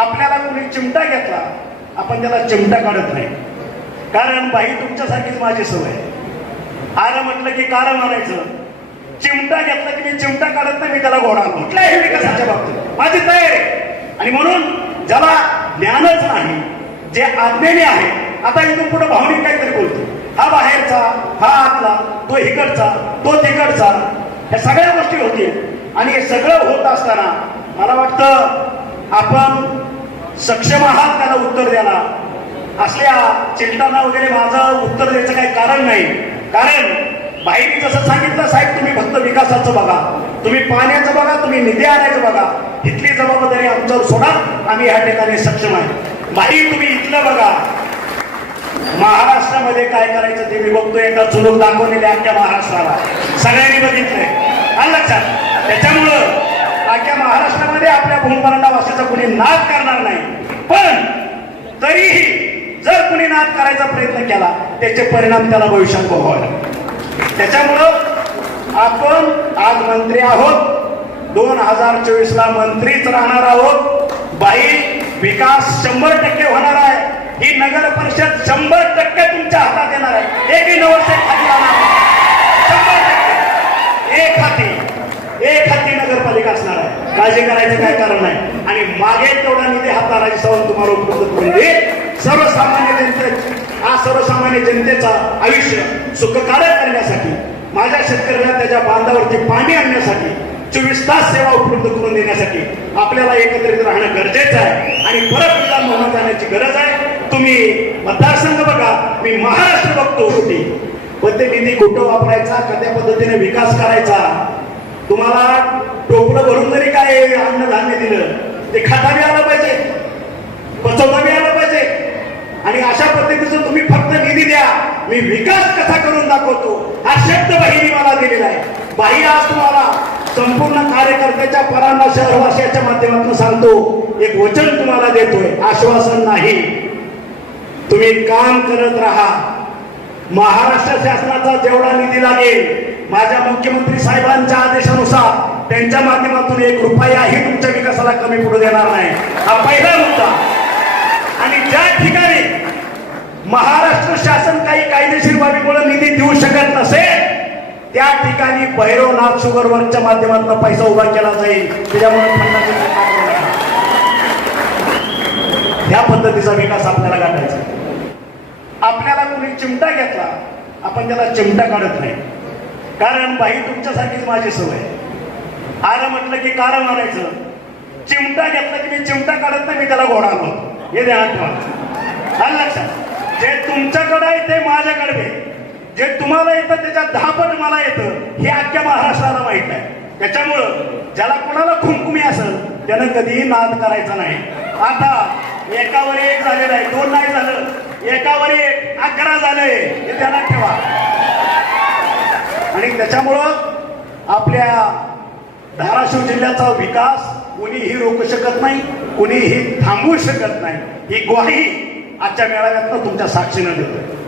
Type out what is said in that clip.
आपल्याला कोणी चिमटा घेतला आपण त्याला चिमटा काढत नाही. कारण बाई तुमच्यासारखीच माझी सवय आहे. आरं म्हटलं की कार आणायचं. चिमटा घेतला की मी चिमटा काढत नाही मी त्याला घोडा कुठल्याही विकासाच्या बाबतीत. माझी तयारी आहे. आणि म्हणून ज्याला ज्ञानच नाही जे आज्ञेने आहे आता इथून पुढे भावनिक काहीतरी बोलतो. हा बाहेरचा हा आतला तो इकडचा तो तिकडचा ह्या सगळ्या गोष्टी होतील आणि हे सगळं होत असताना मला वाटतं आपण सक्षम आहात त्याला उत्तर द्यायला? असल्या चिंतांना वगैरे माझं उत्तर द्यायचं काही कारण नाही. कारण बाईंनी जसं सांगितलं साहेब तुम्ही फक्त विकासाचं बघा. तुम्ही पाण्याचं बघा तुम्ही निधी आणायचं बघा. इथली जबाबदारी आमच्यावर सोडा. आम्ही या ठिकाणी सक्षम आहे. बाई तुम्ही इथलं बघा. महाराष्ट्रामध्ये काय करायचं ते मी बघतोय. एका चुलूक दाखवलेल्या अख्ख्या महाराष्ट्राला. सगळ्यांनी बघितलंय. आलं लक्षात? त्याच्यामुळं अख्ख्या महाराष्ट्रामध्ये आपल्या भूमपरांना भाषेचा कुणी नाद करणार नाही. पण तरीही जर कुणी नाद करायचा प्रयत्न केला त्याचे परिणाम त्याला भविष्यात भोगावे त्याच्यामुळं आपण आज मंत्री आहोत. दोन हजार चोवीस ला मंत्रीच राहणार आहोत. बाई विकास शंभर टक्के होणार आहे. ही नगर परिषद शंभर टक्के तुमच्या हातात येणार आहे. एकही नवस खाली राहणार नाही. शंभर टक्के एक हाती एक हाती नगरपालिका असणार आहे काळजी करायचं काय कारण नाही. आणि मागे तेवढा निधी हाताला सावंत तुम्हाला उपलब्ध करून देईल. सर्वसामान्य जनते हा सर्वसामान्य जनतेचा आयुष्य सुखकारक करण्यासाठी माझ्या शेतकऱ्यांना त्याच्या बांधावरती पाणी आणण्यासाठी चोवीस तास सेवा उपलब्ध करून देण्यासाठी आपल्याला एकत्रित राहणं गरजेचं आहे. आणि परत विधान भवनात जाण्याची गरज आहे. तुम्ही मतदारसंघ बघा. मी महाराष्ट्र बघतो. कुठे पण ते निधी कुठं वापरायचा कशा पद्धतीने विकास करायचा तुम्हाला टोपलं भरून जरी काय अन्नधान्य दिलं. ते खाता बी आलं पाहिजे. पचवता बी आलं पाहिजे. आणि अशा पद्धतीचं तुम्ही फक्त निधी द्या. मी विकास कसा करून दाखवतो. हा शब्द बाहिनी मला दिलेला आहे. बाई आज तुम्हाला संपूर्ण कार्यकर्त्याच्या परांना शहरवासियाच्या माध्यमातून सांगतो. एक वचन तुम्हाला देतोय. आश्वासन नाही. तुम्ही काम करत राहा. महाराष्ट्र शासनाचा जेवढा निधी लागेल माझ्या मुख्यमंत्री साहेबांच्या आदेशानुसार त्यांच्या माध्यमातून एक रुपयाही तुमच्या विकासाला कमी पडू देणार नाही. हा पहिला मुद्दा. आणि ज्या ठिकाणी महाराष्ट्र शासन काही कायदेशीर बाबीमुळे निधी देऊ शकत नसेल त्या ठिकाणी भैरवनाथ शुगर वर्कच्या माध्यमातून पैसा उभा केला जाईल. त्याच्यामुळे फंडाचे ह्या पद्धतीचा विकास आपल्याला गाठायचा आहे. चिमटा घेतला आपण त्याला चिमटा काढत नाही. कारण बाई तुमच्यासारखीच माझी सवय आर आरं म्हटलं की कार मारायचं चिमटा घेतला की मी चिमटा काढत नाही मी त्याला घोडा आलो हे द्या आठवण आलं लक्षात? जे तुमच्याकडे आहे ते माझ्याकडे जे तुम्हाला येतं त्याच्या दहापट मला येतं. हे अख्ख्या महाराष्ट्राला माहीत आहे. त्याच्यामुळं ज्याला कोणाला खुमखुमी असेल त्यानं कधीही नाद करायचा नाही. आता एकावर एक झालेला आहे. दोन एक अकरा झालंय हे ध्यानात ठेवा. आणि त्याच्यामुळं आपल्या धाराशिव जिल्ह्याचा विकास कोणीही रोखू शकत नाही कोणीही थांबवू शकत नाही. ही ग्वाही आजच्या मेळाव्यातनं तुमच्या साक्षीनं देतो.